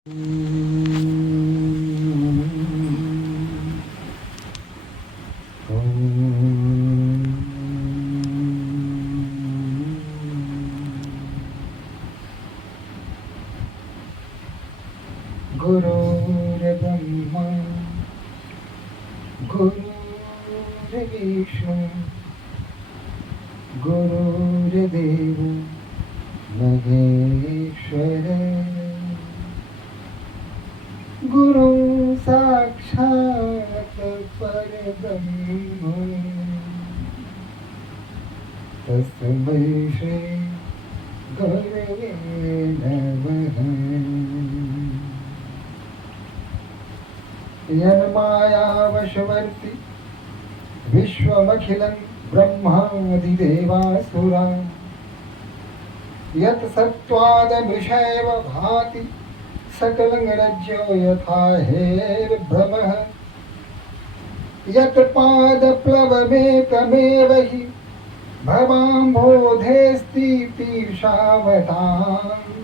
गुरुर्ब्रह्मा गुरुर्विष्णु गुरुर्देव महेश्वर गुरु साक्षात् परब्रह्म तस्मै श्री गुरवे नमः। यन्मायावशवर्ति विश्वमखिलं ब्रह्मादिदेवासुरा यत् सत्त्वादमृषैव भाति सकलं रज्जो यथा हेर्भ्रमः यत् पादप्लवमेकमेव हि भवाम्भोधेस्तीतीर्षावताम्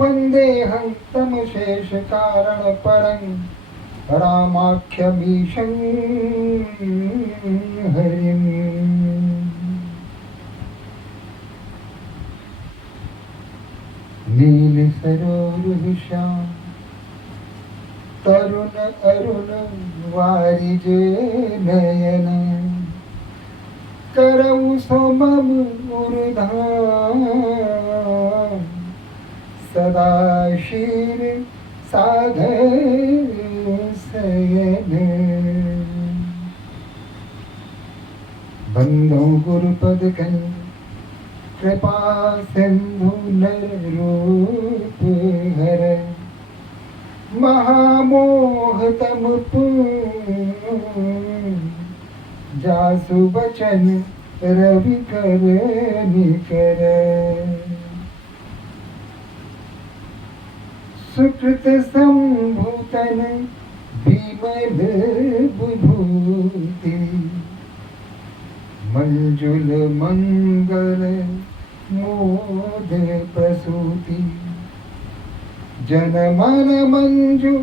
वन्देऽहं तं शेषकारणपरं रामाख्यमीशं हरिम्। नीलसरोरुहश्याम तरुण अरुण वारिजे नयन करौ सोमम उर्धाम सदा शीर सागर शयन बंदो गुरुपद कन कृपा सिंधु नर रूप हर महामोह तम जासु बचन रवि कर निकर सुकृत संभूतन विमल विभूति मंजुल मंगल मोद प्रसूति जन मन मंजु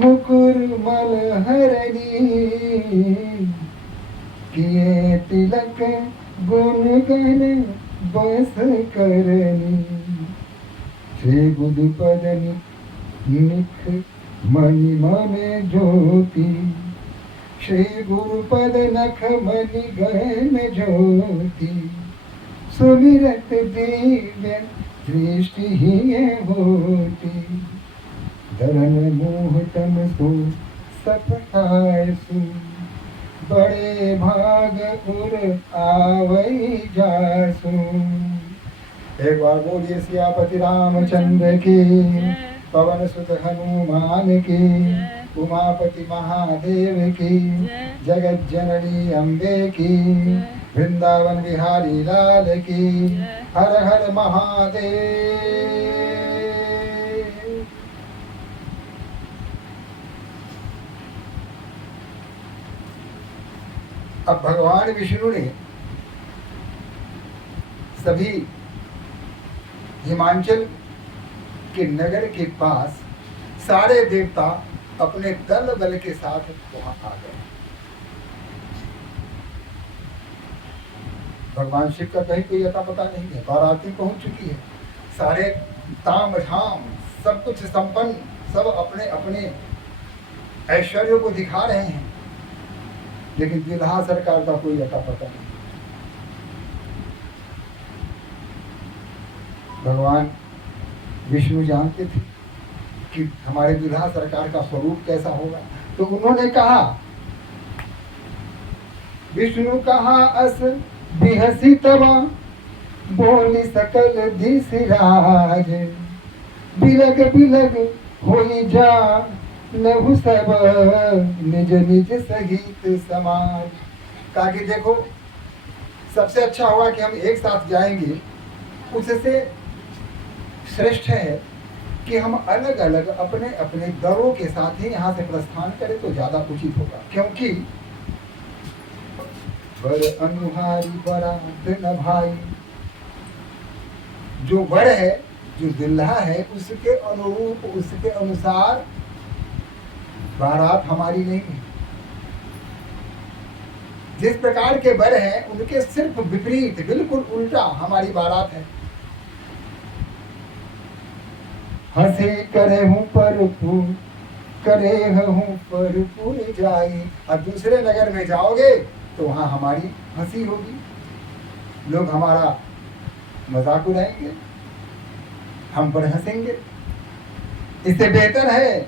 मुकुर मल हरणी किए तिलक गुण गण बस करनी श्री बुधु पदनी निख मणि मन ज्योति श्री गुरुपद नख मणि गहन ज्योति सुमिरत दिव्य दृष्टि ही होती धरन मोह तम सो सपतासु बड़े भाग उर आवई जासु। एक बार बोलिए सियापति रामचंद्र की, पवन सुत हनुमान की, उमापति महादेव की, जगत जननी अम्बे की, वृंदावन बिहारी लाल की, हर हर महादेव। अब भगवान विष्णु ने सभी हिमांचल के नगर के पास सारे देवता अपने दल बल के साथ वहां आ गए। भगवान शिव का कहीं कोई अता पता नहीं है, बाराती पहुंच चुकी है, सारे ताम झाम सब कुछ संपन्न, सब अपने अपने ऐश्वर्य को दिखा रहे हैं, लेकिन दुल्हा सरकार का कोई अता पता नहीं। भगवान विष्णु जानते थे कि हमारे दुल्हा सरकार का स्वरूप कैसा होगा, तो उन्होंने कहा, विष्णु कहा अस बिहसी तवा बोली सकल दिसराज बिलग बिलग होई जा लहु सब निज निज सहित समाज। कहा कि देखो सबसे अच्छा होगा कि हम एक साथ जाएंगे, उससे श्रेष्ठ है कि हम अलग अलग अपने अपने दलों के साथ ही यहाँ से प्रस्थान करें तो ज्यादा उचित होगा, क्योंकि वर अनुहारी बरात न भाई, जो वर है जो दुल्हा है उसके अनुरूप, उसके अनुसार बारात हमारी नहीं है। जिस प्रकार के वर हैं उनके सिर्फ विपरीत, बिल्कुल उल्टा हमारी बारात है। हंसी करे हूँ परपुर, करे हूँ परपुर जाई। अब दूसरे नगर में जाओगे तो वहां हमारी हंसी होगी, लोग हमारा मजाक उड़ाएंगे, हम पर हंसेंगे। इससे बेहतर है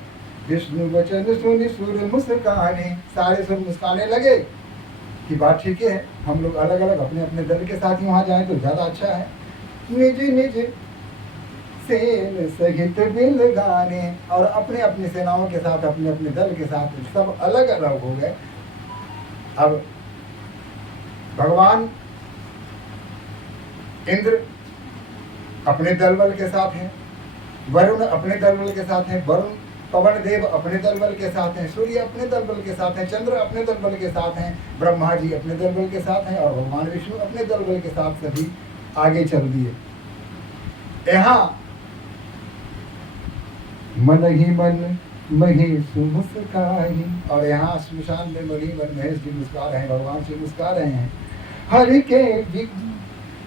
विष्णु वचन सुनि सुर मुस्काने, सारे सुर मुस्काने लगे कि बात ठीक है, हम लोग अलग अलग अपने अपने दल के साथ ही वहां जाएं तो ज्यादा अच्छा है। निज निज सेन सहित बिल गाने, और अपने अपने सेनाओं के साथ, अपने अपने दल के साथ सब अलग अलग हो गए। अब भगवान इंद्र अपने दल बल के साथ हैं, वरुण अपने दल बल के साथ हैं, वरुण पवन देव अपने दल बल के साथ हैं, सूर्य अपने दल बल के साथ हैं, चंद्र अपने दल बल के साथ हैं, ब्रह्मा जी अपने दल बल के साथ हैं, और भगवान विष्णु अपने दल बल के साथ सभी आगे चल दिए। यहाँ मन ही मन महेश मुस्काई, और यहाँ श्मशान में मन ही मन महेश जी मुस्का रहे हैं, भगवान जी मुस्का रहे हैं। हरि के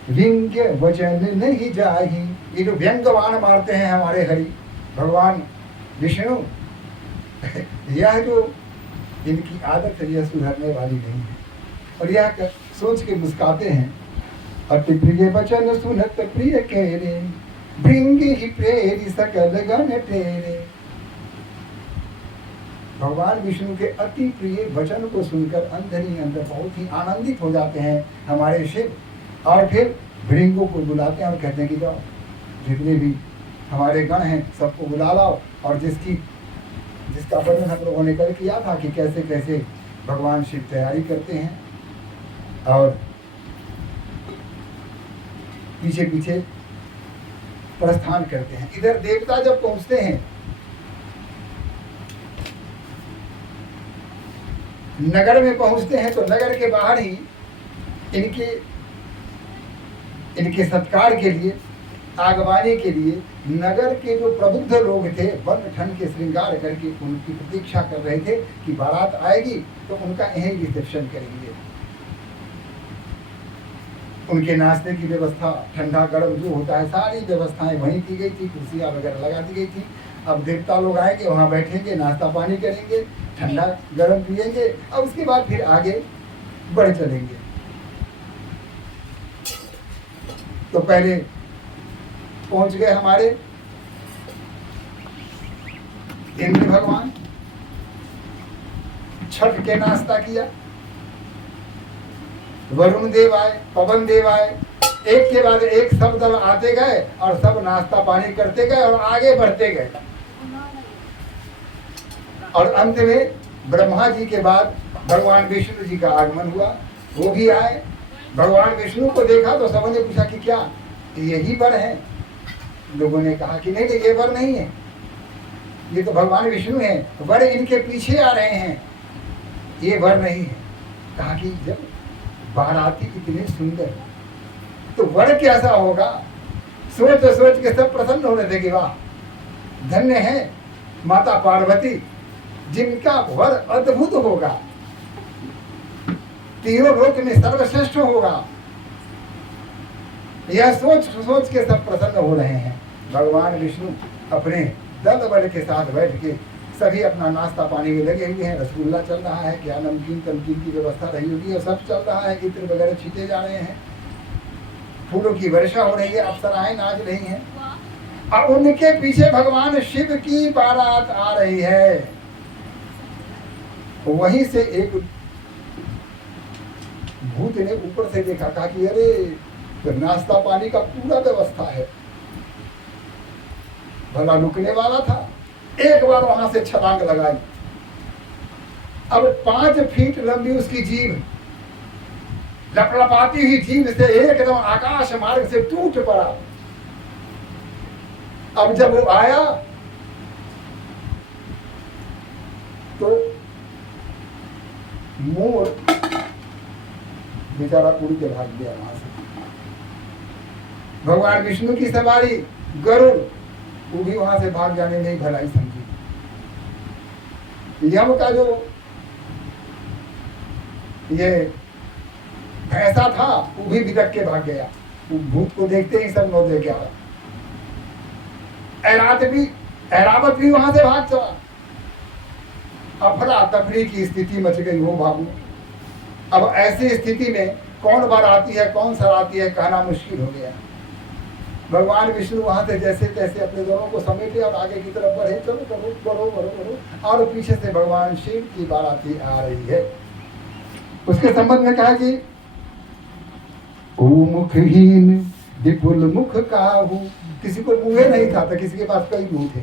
व्यंग्य वचन नहीं जाही, ये जो व्यंग बाण मारते हैं हमारे हरि भगवान विष्णु, यह जो इनकी आदत है यह सुधरने वाली नहीं है। और यह सोच के मुस्काते हैं, अति प्रिय वचन सुनत प्रिय केरे, भृंग ही प्रेरी सकल गण तेरे। भगवान विष्णु के अति प्रिय वचन को सुनकर अंदर ही अंदर बहुत ही आनंदित हो जाते हैं हमारे शिव, और फिर भृंगों को बुलाते हैं और कहते हैं कि जाओ जितने भी हमारे गण हैं सबको बुला लाओ, और जिसका वर्णन हम लोगों ने कल किया था कि कैसे कैसे भगवान शिव तैयारी करते हैं और पीछे पीछे प्रस्थान करते हैं। इधर देवता जब पहुंचते हैं, नगर में पहुंचते हैं, तो नगर के बाहर ही इनके सत्कार के लिए, आगवानी के लिए नगर के जो प्रबुद्ध लोग थे वन ठन के श्रृंगार करके उनकी प्रतीक्षा कर रहे थे कि बारात आएगी तो उनका यही रिसेप्शन करेंगे। उनके नाश्ते की व्यवस्था, ठंडा गर्म जो होता है सारी व्यवस्थाएं वहीं की गई थी, कुर्सियां वगैरह लगा दी गई थी। अब देवता लोग आएंगे, वहां बैठेंगे, नाश्ता पानी करेंगे, ठंडा गर्म पिएंगे, और उसके बाद फिर आगे बढ़ चलेंगे। तो पहले पहुंच गए हमारे इंद्र भगवान, छठ के नाश्ता किया, वरुण देव आए, पवन देव आए, एक के बाद एक सब दल आते गए और सब नाश्ता पानी करते गए और आगे बढ़ते गए। और अंत में ब्रह्मा जी के बाद भगवान विष्णु जी का आगमन हुआ, वो भी आए। भगवान विष्णु को देखा तो सबने पूछा कि क्या यही वर है? लोगों ने कहा कि नहीं नहीं, ये वर नहीं है, ये तो भगवान विष्णु हैं, वर इनके पीछे आ रहे हैं, ये वर नहीं है। कहा कि जब बाराती इतने सुंदर तो वर कैसा होगा? सोच सोच के सब प्रसन्न होने लगे, वाह धन्य है माता पार्वती जिनका वर अद्भुत होगा, तीनों लोक में सर्वश्रेष्ठ होगा। यह सोच सोच के सब प्रसन्न हो रहे हैं। भगवान विष्णु अपने दल बल के साथ बैठ के सभी अपना नाश्ता पानी में लगे हुए हैं। रसगुल्ला चल रहा है, क्या नमकीन तमकीन की व्यवस्था रही होगी, और सब चल रहा है, इत्र वगैरह छींटे जा रहे हैं, फूलों की वर्षा हो रही है, अप्सराएं नाच रही हैं, और उनके पीछे भगवान शिव की बारात आ रही है। वहीं से एक भूत ने ऊपर से देखा, कहा कि अरे तो नाश्ता पानी का पूरा व्यवस्था है, भला रुकने वाला था। एक बार वहां से छलांग लगाई, अब 5 फीट लंबी उसकी जीभ, लपलपाती हुई जीभ से एकदम आकाश मार्ग से टूट पड़ा। अब जब वो आया तो मोर बेचारा उड़ के भाग गया वहां से। भगवान विष्णु की सवारी गरुड़ वो भी वहां से भाग जाने में भलाई समझी। यम का जो ये भैंसा था वो भी बिदक के भाग गया, वो भूत को देखते ही सब नौ दे गया। ऐरावत भी वहां से भाग चला। अफरा तफरी की स्थिति मच गई हो बाबू। अब ऐसी स्थिति में कौन बाराती है कौन सराती है कहना मुश्किल हो गया। भगवान विष्णु वहां से जैसे तैसे अपने दोनों को समेटे और आगे की तरफ बढ़े, चलो करो करो करो करो, और पीछे से भगवान शिव की बाराती आ रही है। उसके संबंध में कहा कि ओ मुखहीन विपुल मुख काहू, किसी को मुंह नहीं था तो किसी के पास कई मुंह थे।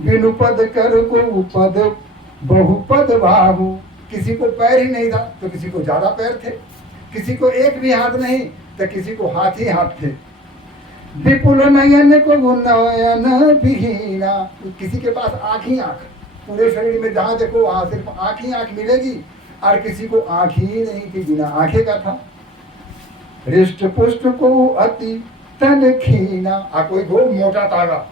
बिनु पद कर को पद बहुपद बाहू, किसी को पैर ही नहीं था तो किसी को ज्यादा पैर थे, किसी को एक भी हाथ नहीं तो किसी को हाथ ही हाथ थे। विपुल नयन को नयन विहीना, किसी के पास आँख ही आँख, पूरे शरीर में जहाँ देखो वहां सिर्फ आँख ही आँख मिलेगी, और किसी को आँख ही नहीं थी, बिना आंखें का था। हृष्ट पुष्ट को अति तन खीना, कोई बहुत मोटा तागा,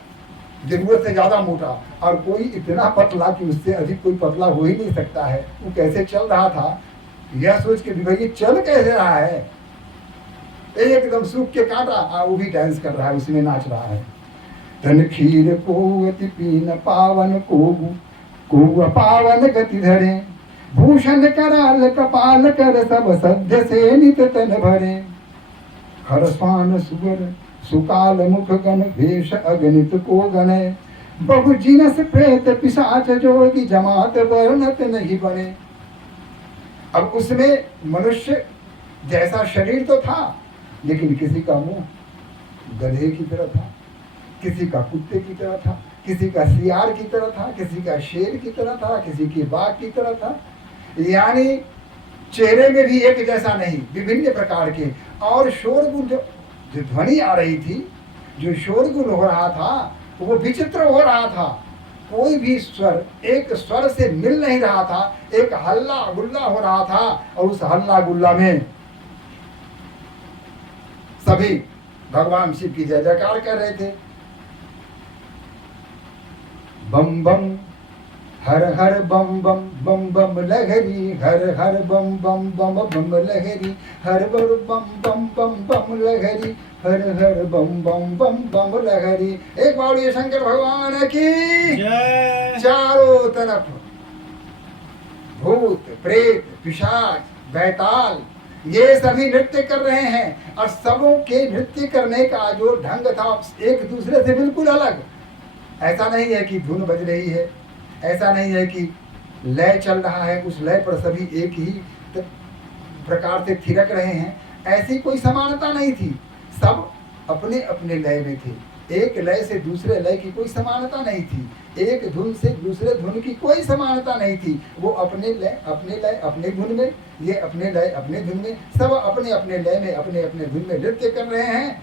जरूरत से ज्यादा मोटा, और कोई इतना पतला कि उससे अधिक कोई पतला हो ही नहीं सकता है। वो कैसे चल रहा था यह सोच के भी भाई चल कैसे रहा है, एकदम सूख के काटा, वो भी डांस कर रहा है, उसमें नाच रहा है। धन खीर को अति पीन पावन को पावन गति धरे, भूषण कराल कपाल कर सब सद्य से नित तन भरे। खरस्वान सुगर सुकाल मुख गण भेष अगणित को गणे, बहु जिनस प्रेत पिशाच जोगी जमात वर्णत नहीं बने। अब उसमें मनुष्य जैसा शरीर तो था, लेकिन किसी का मुंह गधे की तरह था, किसी का कुत्ते की तरह था, किसी का सियार की तरह था, किसी का शेर की तरह था, किसी की बाघ की तरह था। यानी चेहरे में भी एक जैसा नहीं, विभिन्न प्रकार के। और शोरगुल जो ध्वनि आ रही थी, जो शोरगुल हो रहा था वो विचित्र हो रहा था। कोई भी स्वर एक स्वर से मिल नहीं रहा था, एक हल्ला गुल्ला हो रहा था, और उस हल्ला गुल्ला में सभी भगवान शिव की जय जयकार कर रहे थे। बम बम हर हर बम बम बम बम लहरी, हर हर बम बम बम बम लहरी, हर हर बम बम बम बम लहरी, हर हर बम बम बम बम लहरी। एक बार ये शंकर भगवान की जय। चारों तरफ भूत प्रेत पिशाच बैताल ये सभी नृत्य कर रहे हैं, और सबों के नृत्य करने का जो ढंग था एक दूसरे से बिल्कुल अलग। ऐसा नहीं है कि धुन बज रही है, ऐसा नहीं है कि लय चल रहा है, उस लय पर सभी एक ही प्रकार से थिरक रहे हैं, ऐसी कोई समानता नहीं थी। सब अपने अपने लय में थे, एक लय से दूसरे लय की कोई समानता नहीं थी, एक धुन से दूसरे धुन की कोई समानता नहीं थी। वो अपने लय अपने धुन में, ये अपने लय अपने धुन में, सब अपने अपने लय में अपने अपने धुन में नृत्य कर रहे हैं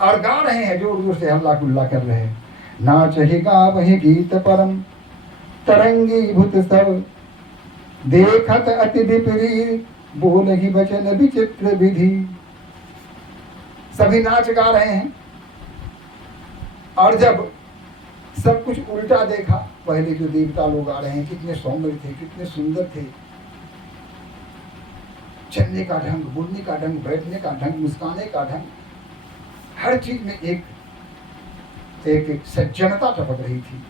और गा रहे हैं, जोर जोर से हल्ला गुल्ला कर रहे हैं। नाच ही गा वही गीत परम तरंगी भूत सब, देखत अति विपरीत बोल ही वचन विचित्र विधि। सभी नाच गा रहे हैं, और जब सब कुछ उल्टा देखा, पहले जो देवता लोग आ रहे हैं कितने सौम्य थे, कितने सुंदर थे, चलने का ढंग, बोलने का ढंग, बैठने का ढंग, मुस्काने का ढंग, हर चीज में एक सज्जनता टपक रही थी,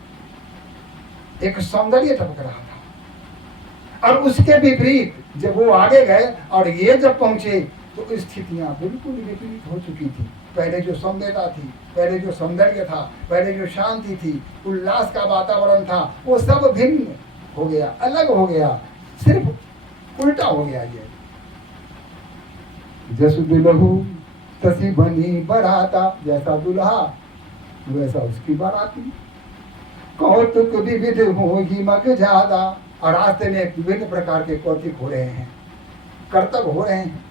एक सौंदर्य टपक रहा था। और उसके विपरीत जब वो आगे गए और ये जब पहुंचे तो स्थितियां बिल्कुल विपरीत हो चुकी थी। पहले जो सौम्यता थी, पहले जो सौंदर्य था, पहले जो शांति थी, उल्लास का वातावरण था, वो सब भिन्न हो गया, अलग हो गया, सिर्फ उल्टा हो गया। ये जसु दुल्हू तसी बनी बराता, जैसा दुल्हा वैसा उसकी बाराती। कौतुक विविध हो ही मग ज्यादा, और रास्ते में विभिन्न प्रकार के कौतुक हो रहे हैं, कर्तव्य हो रहे हैं।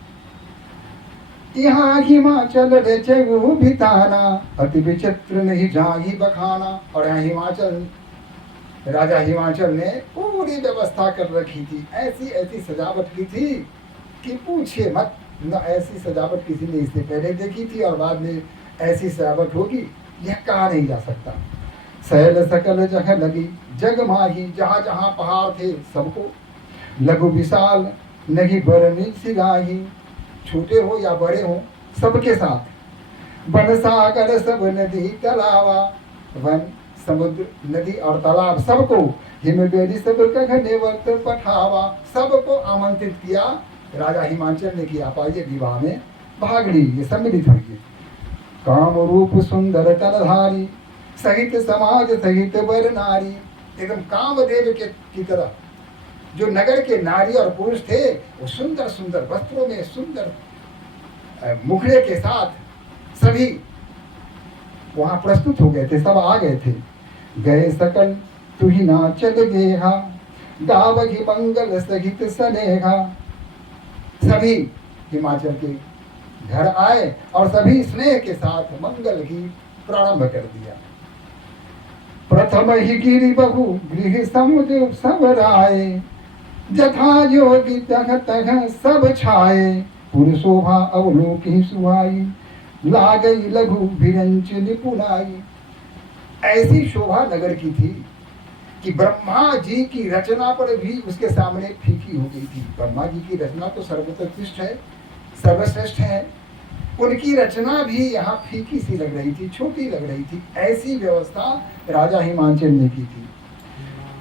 यहाँ हिमाचल रेचगु भिताना, अति विचित्र नहीं जाही बखाना। और यहाँ हिमाचल, राजा हिमाचल ने पूरी व्यवस्था कर रखी थी, ऐसी ऐसी सजावट की थी कि पूछिए मत। न ऐसी सजावट किसी ने इससे पहले देखी थी और बाद में ऐसी सजावट होगी यह कहा नहीं जा सकता। सैल सकल जगह लगी जग माही, जहाँ जहाँ पहाड़ थे सबको, लघु विशाल नहीं बरनी सिराही, छोटे हो या बड़े हो सबके साथ, वन सागर सब नदी तालावा, वन समुद्र नदी और तालाब सबको, हिमबेरी सब कहने वक्त पठावा, सबको आमंत्रित किया राजा हिमांचल ने कि आप आइए विवाह में भाग लीजिए, सम्मिलित होइए। काम रूप सुंदर तलधारी, सहित समाज सहित वर नारी, एकदम कामदेव के की तरह जो नगर के नारी और पुरुष थे वो सुंदर सुंदर वस्त्रों में, सुंदर मुखड़े के साथ सभी वहां प्रस्तुत हो गए थे, सब आ गए थे। गए सकल तू ही ना चल गेहा, गावगी मंगल सहित सनेहा, सभी हिमाचल के घर आए और सभी स्नेह के साथ मंगल की प्रारंभ कर दिया। प्रथम ही गिरी बहु गृह समुद्र सब राय, जथा योगी तह तह सब छाए, पुरुषोभा अवलोक ही सुहाई, लागई लघु भिरंच निपुणाई। ऐसी शोभा नगर की थी कि ब्रह्मा जी की रचना पर भी उसके सामने फीकी हो गई थी। ब्रह्मा जी की रचना तो सर्वोत्कृष्ट है, सर्वश्रेष्ठ है, उनकी रचना भी यहाँ फीकी सी लग रही थी, छोटी लग रही थी। ऐसी व्यवस्था राजा हिमांचल ने की थी।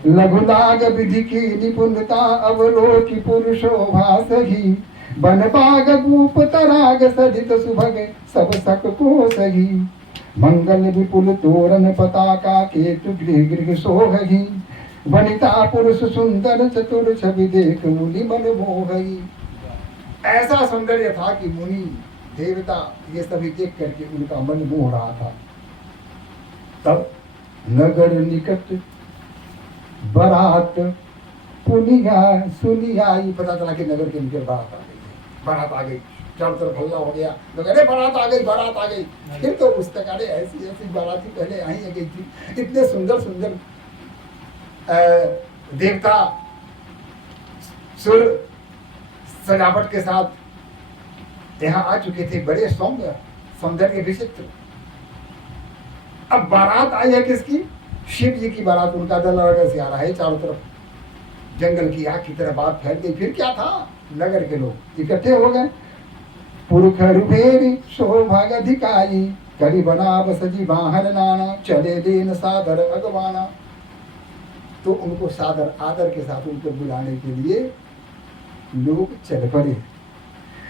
लघु लाग विधि की निपुणता अवलोकी पुरुषोभा सही, बन बाग भूप तराग सजित सुभग सब सक को सही, मंगल विपुल तोरण पताका केतु गृह गृह सोहही, वनिता पुरुष सुंदर चतुर छवि देख मुनि मन मोहई। ऐसा सौंदर्य था कि मुनि देवता ये सभी देख करके उनका मन मोह रहा था। तब नगर निकट बारात पुनिया सुनियाई, पता चला कि नगर के निकट बारात आ गई, बारात आ गई, चारों तरफ हल्ला हो गया, तो अरे बारात आ गई, बारात आ गई। फिर तो पुस्तक अरे ऐसी ऐसी बाराती पहले आई गई थी, इतने सुंदर सुंदर देवता सुर सजावट के साथ यहाँ आ चुके थे, बड़े सौम्य सौंदर्य विचित्र। अब बारात आई है किसकी? शिव जी की बारात, उनका दल नगर से आ रहा है, चारों तरफ जंगल की आग की तरह बात फैल गई। फिर क्या था, नगर के लोग इकट्ठे हो गए। पुरख रुबेरी शोभाग अधिकारी, करी बनाब सजी वाहन नाना, चले देन सादर अगवाना। तो उनको सादर आदर के साथ उनको बुलाने के लिए लोग चल पड़े।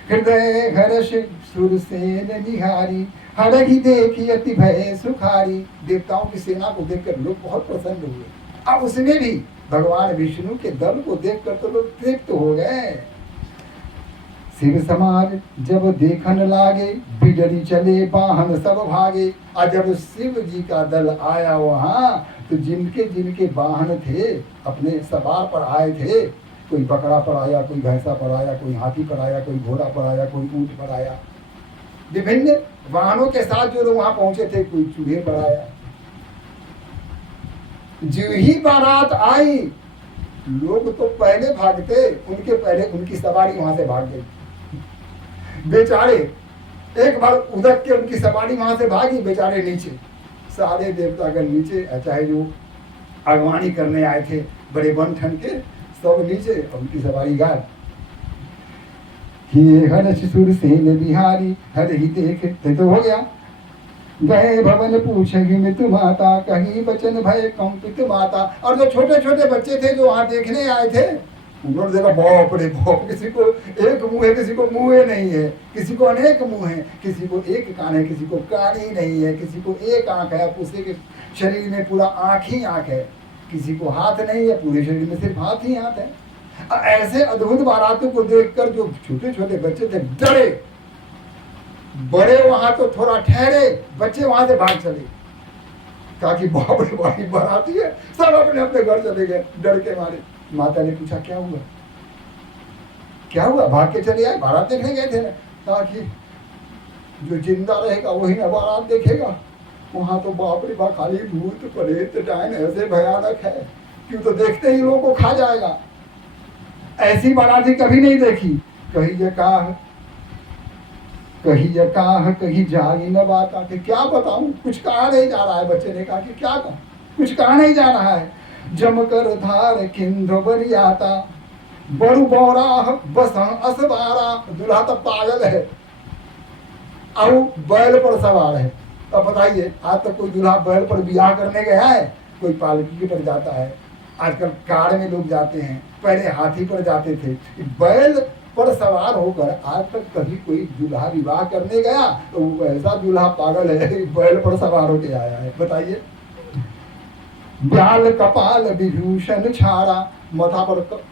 हृदय हर्ष सुरसेन निहारी, हरहि देखी अति भय सुखारी। देवताओं की सेना को देखकर लोग बहुत प्रसन्न हुए। अब उसमें भी भगवान विष्णु के दल को देखकर तो लोग तृप्त हो गए। शिव समाज जब देखन लागे, बिडरी चले वाहन सब भागे। और जब शिव जी का दल आया वहां, तो जिनके जिनके वाहन थे अपने सवार पर आए थे, कोई बकरा पर आया, कोई भैंसा पर आया, कोई हाथी पर आया, कोई घोड़ा पर आया, कोई ऊंट पर आया, विभिन्न वाहनों के साथ जो लोग वहां पहुंचे थे, कोई चूहे पर आया। जो ही बारात आई, लोग तो पहले भागते, उनके पहले उनकी सवारी वहां से भाग गई। बेचारे एक बार उधक के उनकी सवारी वहां से भागी, बेचारे नीचे, सारे देवतागण नीचे, चाहे जो अगवानी करने आए थे बड़े बन ठन के, सब नीचे, उनकी सवारी गायब। ये हर शिशुर सेन बिहारी, हर ही देख तो हो गया। गए भवन पूछेगी मृत्यु माता, कहीं बचन भय कंपित माता। और जो छोटे छोटे बच्चे थे जो वहां देखने आए थे, उन्होंने देखा बाप रे बाप, किसी को एक मुंह है, किसी को मुंह नहीं है, किसी को अनेक मुंह है, किसी को एक कान है, किसी को कान ही नहीं है, किसी को एक आंख है, पूरे के शरीर में पूरा आंख ही आंख है, किसी को हाथ नहीं है, पूरे शरीर में सिर्फ हाथ ही हाथ है। ऐसे अद्भुत बारातों को देखकर जो छोटे छोटे बच्चे थे डरे, बड़े वहां तो थोड़ा ठहरे, बच्चे वहां से भाग चले, कहा कि बाप रे बड़ी बाराती है। सब अपने अपने घर चले गए डर के मारे। माता ने पूछा क्या हुआ, क्या हुआ, भाग के चले आए, बारात देखने गए थे ना। कहा कि जो जिंदा रहेगा वही ना बारात देखेगा, वहां तो बाप रे बाप खाली भूत प्रेत डायन ऐसे भयानक है कि तो देखते ही लोगों को खा जाएगा। ऐसी बाराती कभी नहीं देखी। कही ये कहा कही यकाह कही जाई न बाता, कि क्या बताऊं, कुछ कहा नहीं जा रहा है। बच्चे ने कहा कि क्या कहूं, कुछ कहा नहीं जा रहा है। जमकर धार किंध बरियाता, बड़ू बौरा बसं असबारा। दूल्हा तो पागल है, अब बैल पर सवार है। अब बताइए, आज तक कोई दूल्हा बैल पर ब्याह करने गया है? कोई पालकी पर जाता है, आजकल कार में लोग जाते हैं, पहले हाथी पर जाते थे। बैल पर सवार होकर आज तक कभी कोई दूल्हा विवाह करने गया? तो वो ऐसा दूल्हा पागल है, बैल पर सवार होके आया है। बताइए, ब्याल कपाल विभूषण छाड़ा, माथा पर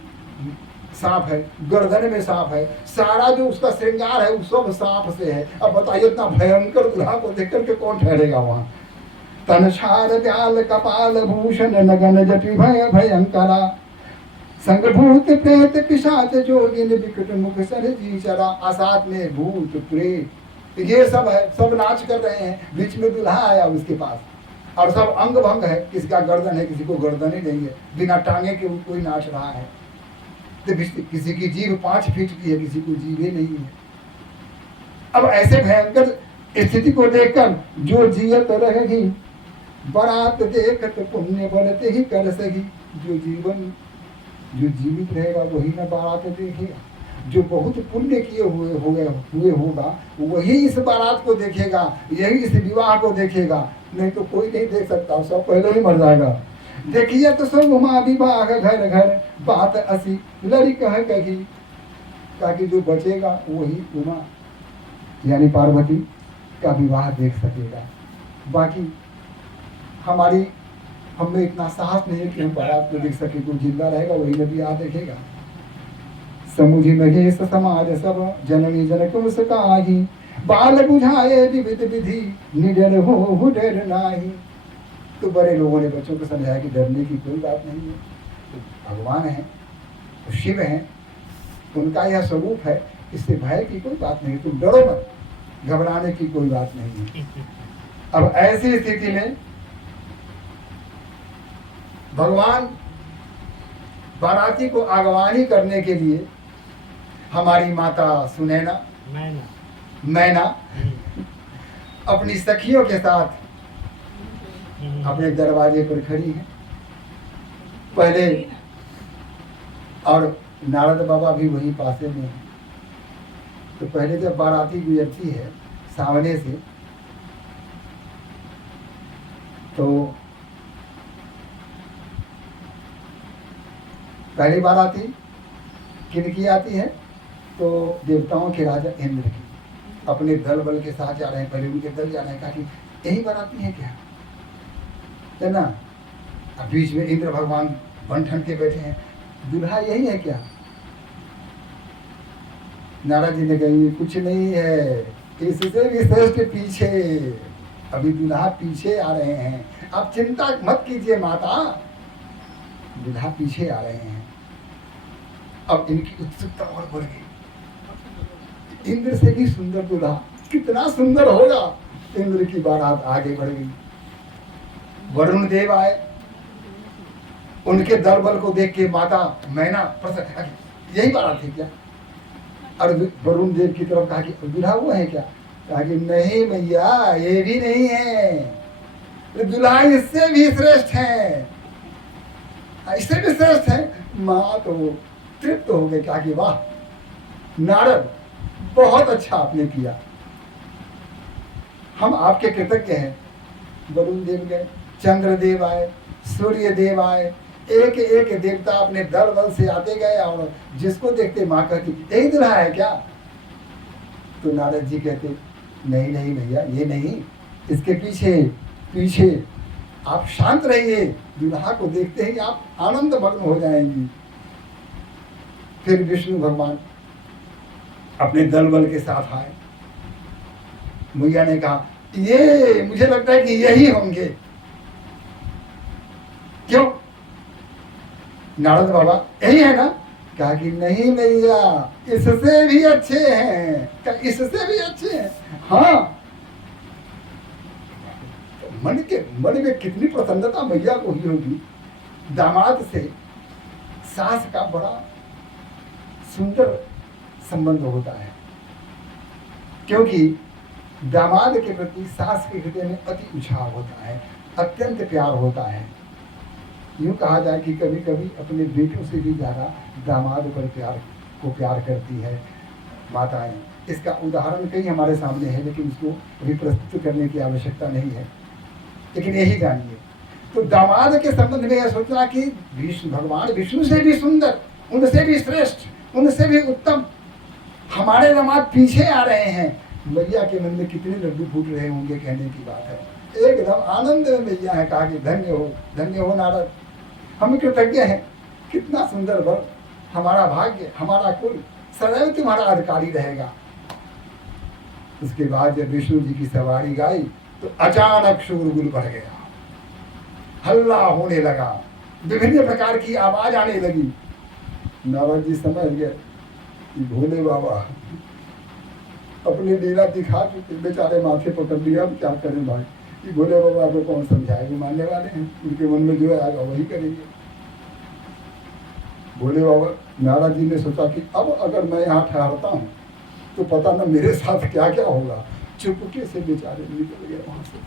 सांप है, गर्दन में सांप है, सारा जो उसका श्रृंगार है वो सब सांप से है। अब बताइए, इतना भयंकर दूल्हा को देख करके कौन ठहरेगा वहां? तन छार ब्याल कपाल भूषण नगन जटि भय भयंकरा, संगभूत प्रेत पिशाच जोगिन विकट मुख सर जी चरा। असात में भूत प्रेत ये सब है, सब नाच कर रहे हैं। बीच में दूल्हा आया उसके पास, और सब अंग भंग है, किसी का गर्दन है, किसी को गर्दन ही नहीं है, बिना टांगे के कोई नाच रहा है। तो किसी की जीभ 5 फीट की है, किसी को जीभ ही नहीं है। अब ऐसे भयंकर स्थिति को देखकर जो जियत रहेगी, बारात देखत पुण्य बढ़ते ही कर सही। जो जीवित रहेगा वही ना बारात देखेगा, जो बहुत पुण्य किए हुए होगा वही इस बारात को देखेगा, यही इस विवाह को देखेगा, नहीं तो कोई नहीं देख सकता, सब पहले ही मर जाएगा। देखिए तो सब उमा विवाह घर घर, बात असी लड़ी कह कही, ताकि जो बचेगा वही उमा यानी पार्वती का विवाह देख सकेगा। बाकी हमें इतना साहस नहीं है कि हम बारात को देख सके। कोई जिंदा रहेगा वही नबी आ देखेगा। समुझी महेश समाज सब, जननी जनक मुस्काही, बाल बुझाए विविध विधि, निडर हो डर नाही। तो बड़े लोगों ने बच्चों को समझाया कि डरने की कोई बात नहीं है, तो भगवान है, तो शिव है, उनका यह स्वरूप है, इससे भय की कोई बात नहीं, तुम डरो मत, घबराने की कोई बात नहीं है। अब ऐसी स्थिति में भगवान बाराती को आगवानी करने के लिए हमारी माता सुनैना मैना अपनी सखियों के साथ अपने दरवाजे पर खड़ी है। पहले और नारद बाबा भी वहीं पासे में है। तो पहले जब बाराती गुजरती है सामने से, तो पहली बार आती किनकी आती है? तो देवताओं के राजा इंद्र की, अपने दल बल के साथ जा रहे हैं। पहले उनके दल जा रहे हैं, कहा कि यही बार आती है क्या, है ना? अब बीच में इंद्र भगवान बन ठन के बैठे हैं, दूल्हा यही है क्या? नारद जी ने कही कुछ नहीं है, इससे भी श्रेष्ठ पीछे, अभी दूल्हा पीछे आ रहे हैं, आप चिंता मत कीजिए माता, दूल्हा पीछे आ रहे हैं। अब इनकी उत्सुकता और बढ़ गई, इंद्र से भी सुंदर दूल्हा, कितना सुंदर होगा। इंद्र की बारात आगे बढ़ गई। वरुण देव आए, उनके दल बल को देख के माता मैना प्रसन्न, यही बारात थी क्या? और वरुण देव की तरफ कहा कि दूल्हा वो है क्या? कहा कि नहीं भैया, ये भी नहीं है, दूल्हा इससे भी श्रेष्ठ है, इससे भी श्रेष्ठ है। माँ तो तृप्त हो गए, कहा कि वाह नारद, बहुत अच्छा आपने किया, हम आपके कृतज्ञ हैं। वरुण देव गए, चंद्रदेव आए, सूर्य देव आए, एक एक देवता अपने दल बल से आते गए, और जिसको देखते माँ कहती यही दूल्हा है क्या? तो नारद जी कहते नहीं नहीं भैया, ये नहीं, इसके पीछे पीछे। आप शांत रहिए, दूल्हा को देखते ही आप आनंद भग्न हो जाएंगी। फिर विष्णु भगवान अपने दल बल के साथ आए। मैया ने कहा ये मुझे लगता है कि यही होंगे। क्यों? नारद बाबा यही है ना? कहा कि नहीं मैया, इससे भी अच्छे हैं। कहा इससे भी अच्छे हैं? हाँ। मन में कितनी प्रसन्नता मैया को ही होगी। दामाद से सास का बड़ा सुंदर संबंध होता है। क्योंकि दामाद के प्रति सास के हृदय में अति उछाल होता है, अत्यंत प्यार होता है। यूँ कहा जाए कि कभी कभी अपने बेटों से भी ज़्यादा दामाद पर प्यार करती है माताएं। इसका उदाहरण कई हमारे सामने है, लेकिन इसको अभी प्रस्तुत करने की आवश्यकता नहीं है, लेकिन यही जानिए। तो दामाद के संबंध में यह सोचना कि भगवान विष्णु से भी सुंदर, उनसे भी श्रेष्ठ, उनसे भी उत्तम हमारे दामाद पीछे आ रहे हैं। मैया के मन में कितने लड्डू फूट रहे होंगे, कहने की बात है। एकदम आनंद में मैया है, कहा कि धन्य हो नारद, हम कृतज्ञ हैं, कितना सुंदर वर, हमारा भाग्य, हमारा कुल सदैव तुम्हारा अधिकारी रहेगा। उसके बाद जब विष्णु जी की सवारी गाई तो अचानक शोरगुल बढ़ गया, हल्ला होने लगा, विभिन्न प्रकार की आवाज आने लगी। नारद जी समझ गए कि भोले बाबा अपने लीला दिखा चुके, बेचारे माथे पकड़ लिया, अब क्या करें भाई, कि भोले बाबा को कौन समझाए, वो मानने वाले हैं, उनके मन में जो आएगा वही करेंगे। भोले बाबा नारद जी ने सोचा कि अब अगर मैं यहाँ ठहरता हूँ तो पता न मेरे साथ क्या क्या होगा। चुपके से बेचारे निकल गए वहां से,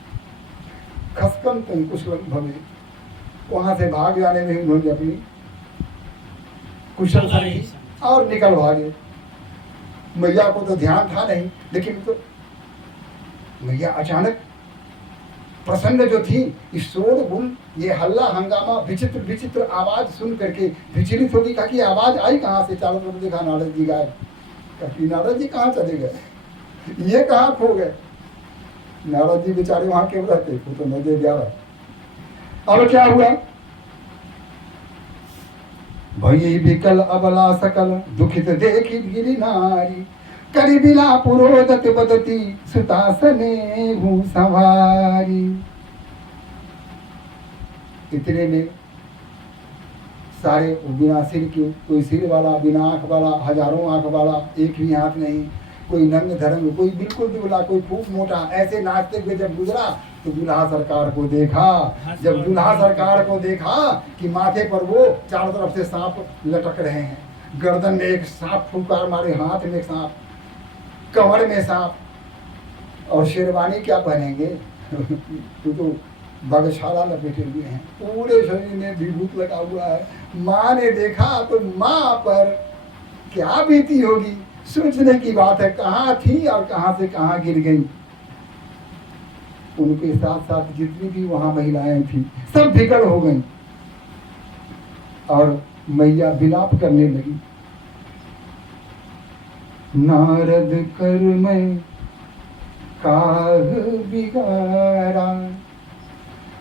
खसकन तुम कुशल भवे, वहां से भाग जाने में उन्होंने अपनी कुशल समझी और निकल भागे। मैया को तो ध्यान था नहीं, लेकिन तो मैया अचानक प्रसन्न जो थी, इस शोरगुल, ये हल्ला हंगामा, विचित्र विचित्र आवाज सुन करके विचलित होगी। कहा कि आवाज आई कहाँ से? चारों तरफ देखा, नारद जी गायब। कहा नारद जी कहाँ चले गए, ये कहाँ खो गए? नारद जी बेचारे वहां क्यों रहते, वो तो नजर गया। अब क्या हुआ? भई विकल अबला सकल दुखित देखी गिरी नारी, करी बिला पुरोदत बदती सुतासने हूँ सवारी। इतने में सारे बिना सिर के, कोई सिर वाला, बिना आंख वाला, हजारों आंख वाला, एक भी हाथ नहीं, कोई नंग धरंग, कोई बिल्कुल दुबला, कोई खूब मोटा, ऐसे नाचते हुए जब गुजरा तो दूल्हा सरकार को देखा। जब दूल्हा सरकार को देखा कि माथे पर वो चारों तरफ से सांप लटक रहे हैं, गर्दन में एक सांप फुंकार मारे, हाथ में सांप, कमर में सांप, और शेरवानी क्या पहनेंगे तो बगशाला लपेटे हुए हैं, पूरे शरीर में विभूत लगा हुआ है। माँ ने देखा तो माँ पर क्या बीती होगी, सोचने की बात है। कहाँ थी और कहाँ से कहाँ गिर गई। उनके साथ साथ जितनी भी वहां महिलाएं थी सब विकल हो गई और मैया विलाप करने लगी। नारद कर मैं काह बिगारा,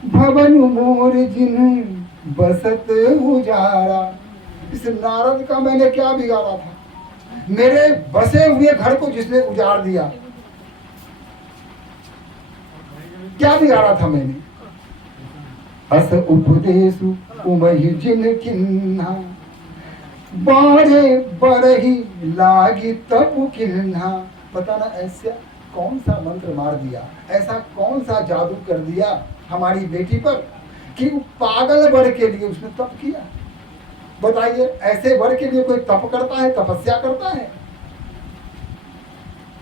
भवन मोर जिन बसत उजारा। इस नारद का मैंने क्या बिगाड़ा था? मेरे बसे हुए घर को जिसने उजाड़ दिया, क्या बिगाड़ा था मैंने? अस उपदेशु उमहि जिन किन्हा, बारे बरही लागी तब किन्हा। पता ना ऐसा कौन सा मंत्र मार दिया, ऐसा कौन सा जादू कर दिया हमारी बेटी पर कि पागल वर के लिए उसने तप किया। बताइए, ऐसे वर के लिए कोई तप करता है, तपस्या करता है?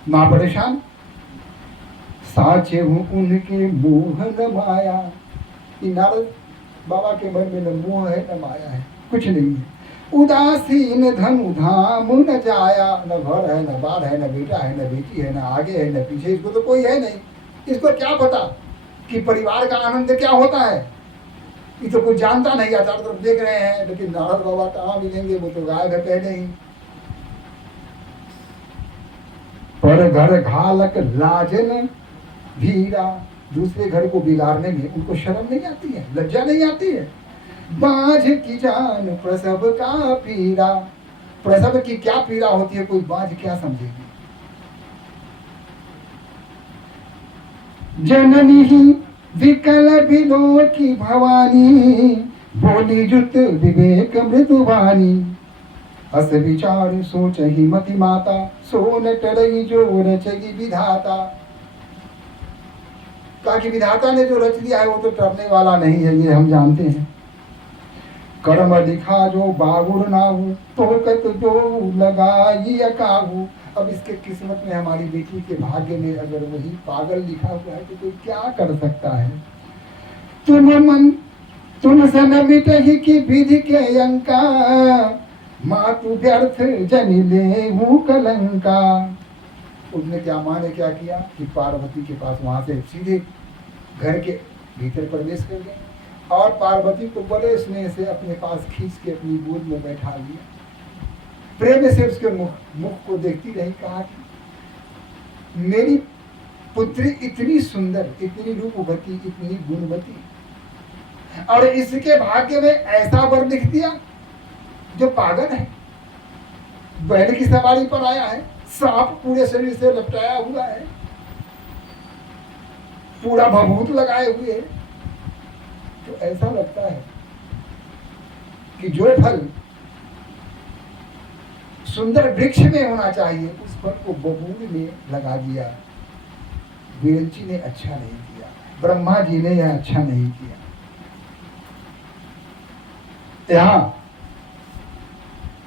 मां परेशान। साचे हूं उनके मोह न माया। नारद बाबा के मन में न मोह है न माया है, कुछ नहीं है। उदासीन धनु धाम न जाया, न घर है, न बार है, न बेटा है, न बेटी है, न आगे है, न पीछे, इसको तो कोई है नहीं। इसको क्या पता कि परिवार का आनंद क्या होता है? ये तो कुछ जानता नहीं। चारों तरफ देख रहे हैं, लेकिन नारद बाबा कहाँ मिलेंगे, वो तो गायब है पहले ही। पर घर घालक लाजन भीरा, दूसरे घर को बिगाड़ने में उनको शर्म नहीं आती है, लज्जा नहीं आती है। बाझ की जान प्रसव का पीड़ा, प्रसव की क्या पीड़ा होती है, कोई बाझ क्या समझेगी। जननी ही विकल बिलो की भवानी, बोली जुत विवेक मृदुवानी। अस विचार सोच ही मति माता, सोन टरई जो रचगी विधाता। कहा कि विधाता ने जो रच दिया है वो तो टरने वाला नहीं है, ये हम जानते हैं। कर्म लिखा जो बागुर नाहू, तो कत जो लगाई अकाहू। अब इसके किस्मत में, हमारी बेटी के भाग्य में अगर वही पागल लिखा हुआ है तो कोई क्या कर सकता है। तुम मन तुम से न मिटही की विधि के अंका, मातु व्यर्थ जनि लेहू कलंका। उसने क्या, माँ ने क्या किया कि पार्वती के पास वहां से सीधे घर के भीतर प्रवेश कर गए और पार्वती को बड़े स्नेह से अपने पास खींच के अपनी गोद में बैठा लिया। प्रेम से उसके मुख को देखती रही, कहा कि मेरी पुत्री इतनी सुंदर, इतनी रूपवती, इतनी गुणवती, और इसके भाग्य में ऐसा वर लिख दिया जो पागल है, बैल की सवारी पर आया है, सांप पूरे शरीर से लपटाया हुआ है, पूरा भभूत लगाए हुए है। तो ऐसा लगता है कि जो फल सुंदर वृक्ष में होना चाहिए उस फल को बबूल में लगा दिया। वीर जी ने अच्छा नहीं किया, ब्रह्मा जी ने यह अच्छा नहीं किया। यहां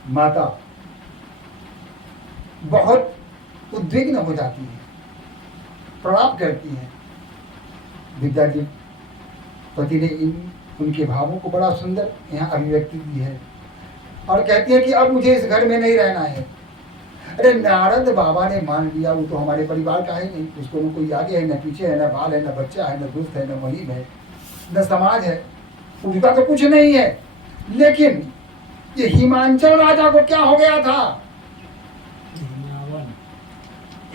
माता बहुत उद्विग्न हो जाती है, प्रणाम करती है। विद्या जी पति ने उनके भावों को बड़ा सुंदर यहाँ अभिव्यक्ति दी है और कहती है कि अब मुझे इस घर में नहीं रहना है। अरे नारद बाबा ने मान लिया, वो तो हमारे परिवार का है नहीं, उसको न कोई आगे है, न पीछे है, न बाल है, न बच्चा है, न दोस्त है, न महीम है, न समाज है, उसका तो कुछ नहीं है। लेकिन ये हिमांचल राजा को क्या हो गया था,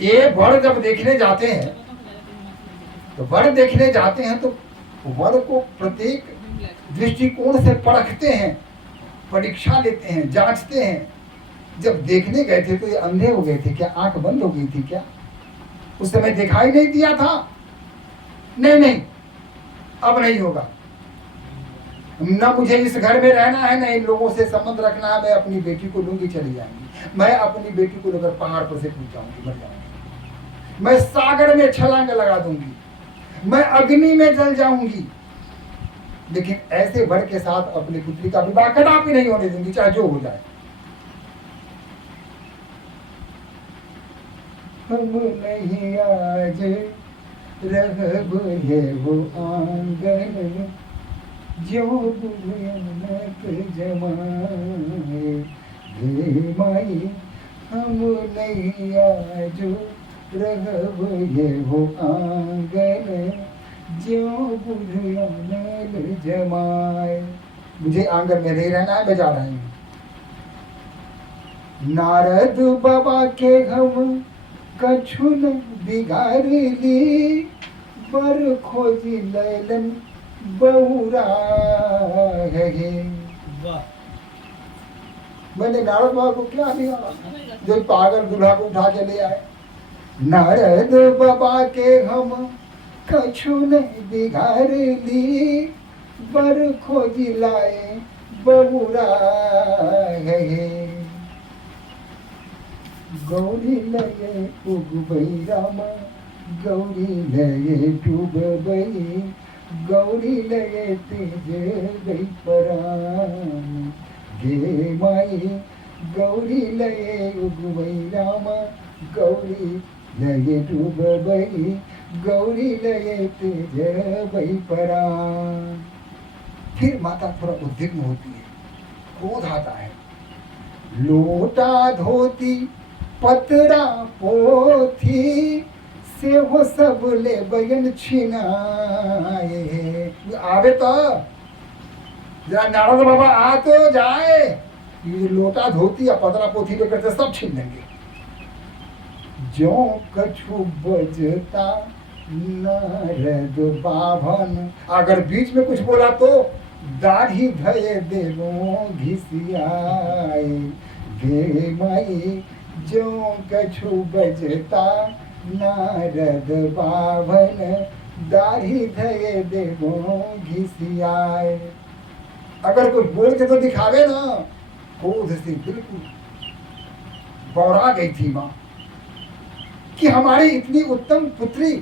ये वर जब देखने जाते हैं तो वर देखने जाते हैं तो वर को प्रत्येक दृष्टिकोण से परखते हैं, परीक्षा लेते हैं, जांचते हैं। जब देखने गए थे तो ये अंधे हो गए थे क्या, आंख बंद हो गई थी क्या, उस समय दिखाई नहीं दिया था? नहीं, अब नहीं होगा, न मुझे इस घर में रहना है, न इन लोगों से संबंध रखना है। मैं अपनी बेटी को लूंगी, चली जाएंगी। मैं अपनी बेटी को लेकर पहाड़ पर से कूद जाऊंगी, मर जाऊंगी। मैं सागर में छलांग लगा दूंगी, मैं अग्नि में जल जाऊंगी, लेकिन ऐसे वर के साथ अपनी पुत्री का विवाह कदापि नहीं होने दूंगी, चाहे जो हो जाए। हम नहीं आज रहब ये वो आंगन, जो बुझनक जमाए हे माई। हम नहीं आज रहब ये वो आंगन, जो बुझनक जमाए। मुझे आंगन में नहीं रहना है, मैं जा रही हूँ। नारद बाबा के हम कछुन बिगाड़ ली, बर खोजी लैलन बहुरा है। मैंने नारद बाबा को क्या दिया जो पागल दूल्हा को उठा के ले आए। नारद बाबा के हम कछुन बिगाड़ ली, बर खोजी लाए बहुरा है। गौरी लये उगबई रामा, गौरी लये डूबबई, गौरी लये तेज गई परान गे माई। गौरी लये उगबई रामा, गौरी लये डूबबई, गौरी लये तेज गई परान। फिर माता थोड़ा उद्विग्न होती है, क्रोध आता है। लोटा धोती पतरा पोथी, से वो सब ले बयन छिनाए। आवे तो जरा नारद बाबा आ तो जाए, ये लोटा धोती या पतरा पोथी लेकर के सब छीन लेंगे। जो कछु बजता नारद बाभन, अगर बीच में कुछ बोला तो दाढ़ी धये देलो घिसियाए गे माई। जो कछु बजता नारद बाभन, दाढ़ी धये देलो घिसियाए। अगर कोई बोल के तो दिखावे ना। क्रोध से बिल्कुल बौरा गई थी माँ कि हमारी इतनी उत्तम पुत्री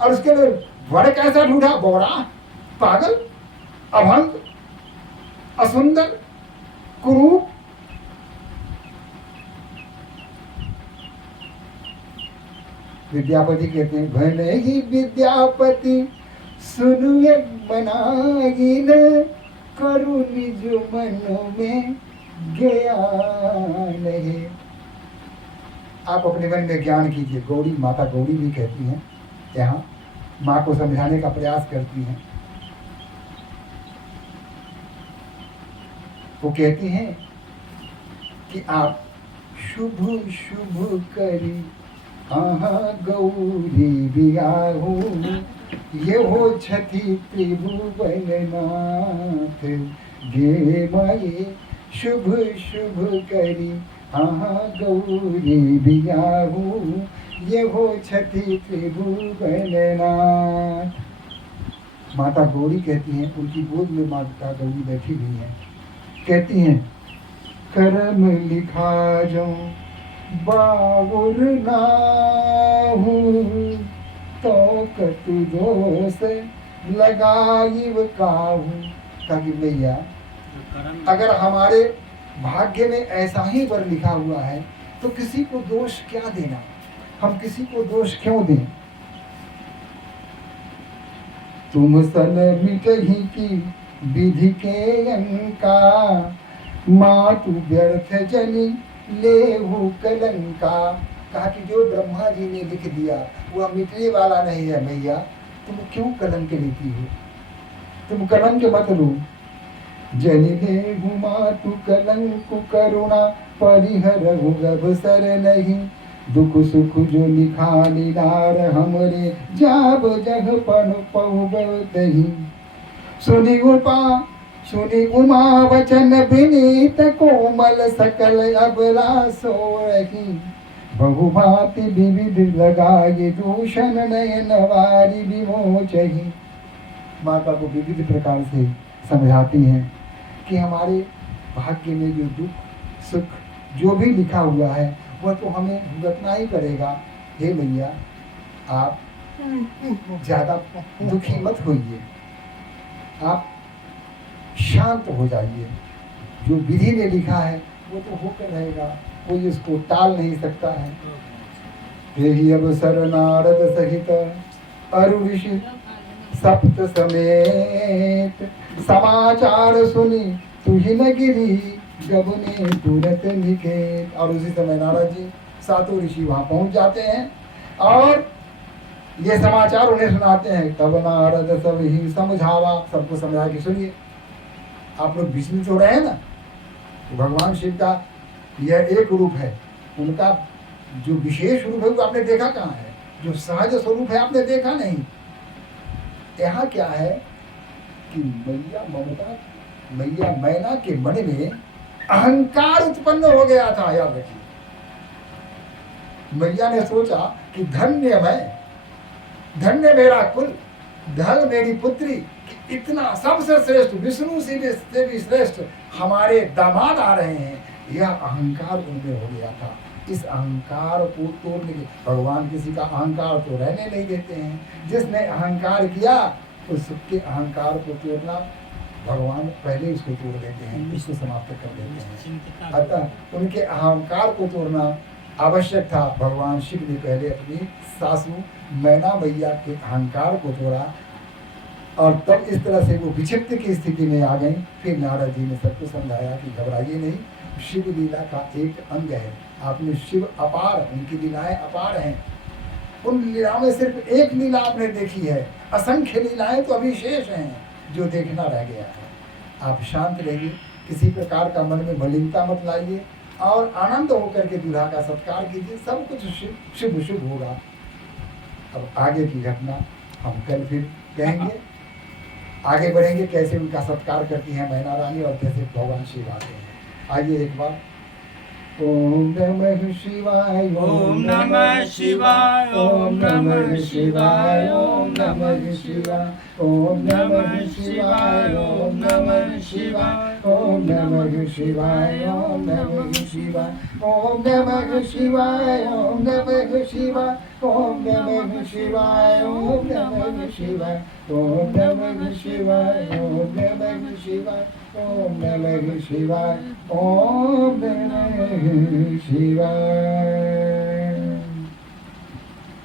और उसके लिए वर कैसा ढूंढा, बौरा, पागल, अभंग, असुंदर, कुरूप। विद्यापति कहते हैं, भले ही विद्यापति सुनु एक बनाई न, करू निज मन में ज्ञान है। आप अपने मन में ज्ञान कीजिए। गौड़ी, माता गौड़ी भी कहती हैं, यहाँ माँ को समझाने का प्रयास करती हैं। वो कहती हैं कि आप शुभ शुभ करी हाँ गौरी बियाहू, ये हो छठी त्रिभुवन नाथ गे माये, शुभ शुभ करी हाँ गौरी बियाहू, ये हो छठी त्रिभुवन नाथ। माता गौरी कहती हैं, उनकी गोद में माता गौरी बैठी हुई है, कहती हैं, करम लिखा जो बाबुर नाहू, तो कतु दोष लगाई काहू। ताकि भैया अगर हमारे भाग्य में ऐसा ही वर लिखा हुआ है तो किसी को दोष क्या देना, हम किसी को दोष क्यों दें। तुम सन मिटही की विधि के अंका, मातु व्यर्थ जनी लेहु कलंका। कहा कि जो ब्रह्मा जी ने लिख दिया वह मिटने वाला नहीं है मैया, तुम क्यों कलंक लेती हो, तुम कलंक मत लो। जनि लेहु मातु कलंक करुणा, परिहरहु अवसर नहीं, दुख सुख जो लिखा लीलार हमरे, जाब जग पन पहुबतहि। सुनि उमा वचन विनीत, कोमल सकल अबला सोरही, बहुभांति विविध लगाए दूषण नयन वारी विमोचही। माता को विविध प्रकार से समझाती हैं कि हमारे भाग्य में जो दुख सुख जो भी लिखा हुआ है वह तो हमें भुगतना ही पड़ेगा। हे मैया, आप ज्यादा दुखी मत होइए, आप शांत हो जाइए। जो विधि ने लिखा है वो तो होकर रहेगा, कोई इसको टाल नहीं सकता है। यही अवसर नारद सहित अरु ऋषि सप्त समेत, समाचार सुनी तुहि न गिरी, गबने तुरंत निकेत। और उसी समय नारद जी सातों ऋषि वहां पहुंच जाते हैं और ये समाचार उन्हें सुनाते हैं। तब नारद सब ही समझावा, सबको समझा के सुनिए। आप लोग विष्णु हो रहे हैं ना, तो भगवान शिव का यह एक रूप है, उनका जो विशेष रूप है वो आपने देखा कहाँ है, जो सहज स्वरूप है आपने देखा नहीं। यहाँ क्या है कि मैया ममता, मैया मैना के मन में अहंकार उत्पन्न हो गया था। याद रखिए, मैया ने सोचा कि धन्य मैं, धन्य मेरा कुल, धन मेरी पुत्री, कि इतना सबसे श्रेष्ठ विष्णु से भी श्रेष्ठ हमारे दामाद आ रहे हैं। यह अहंकार उनमें हो गया था। इस अहंकार को तोड़ने के, भगवान किसी का अहंकार तो रहने नहीं देते हैं। जिसने अहंकार किया उसके अहंकार को तोड़ना, भगवान पहले उसको तोड़ देते हैं, उसको समाप्त कर देते हैं। अतः उनके अहंकार को तोड़ना आवश्यक था। भगवान शिव ने पहले अपनी सासू मैना मैया के अहंकार को तोड़ा और तब इस तरह से वो विक्षिप्त की स्थिति में आ गई। फिर नारद जी ने सबको समझाया कि घबराइए नहीं, शिव लीला का एक अंग है। आपने शिव अपार, उनकी लीलाएं अपार हैं। उन लीलाओं में सिर्फ एक लीला आपने देखी है, असंख्य लीलाएं तो अभी शेष हैं जो देखना रह गया है। आप शांत रहिए, किसी प्रकार का मन में मलिनता मत लाइए और आनंद होकर के दूल्हा का सत्कार कीजिए। सब कुछ शुभ शुभ होगा। अब आगे की घटना हम कल फिर कहेंगे, आगे बढ़ेंगे कैसे उनका सत्कार करती हैं मैना रानी और कैसे भगवान शिव आते हैं। आइए एक बार ओम नमः शिवाय, ओम नमः शिवाय, ओम नमः शिवाय, ओम नमः शिवाय, ओम नमः शिवाय, ओम नमः शिवाय, ओम नमः शिवाय, ओम नमः शिवाय, ओम नमः शिवाय, ओम नमः शिवाय, ओम नमः शिवाय, ओम नमः शिवाय, ओम नमः शिवाय, ओम नमः शिवाय, ओम नमः शिवाय, ओम नमः शिवाय।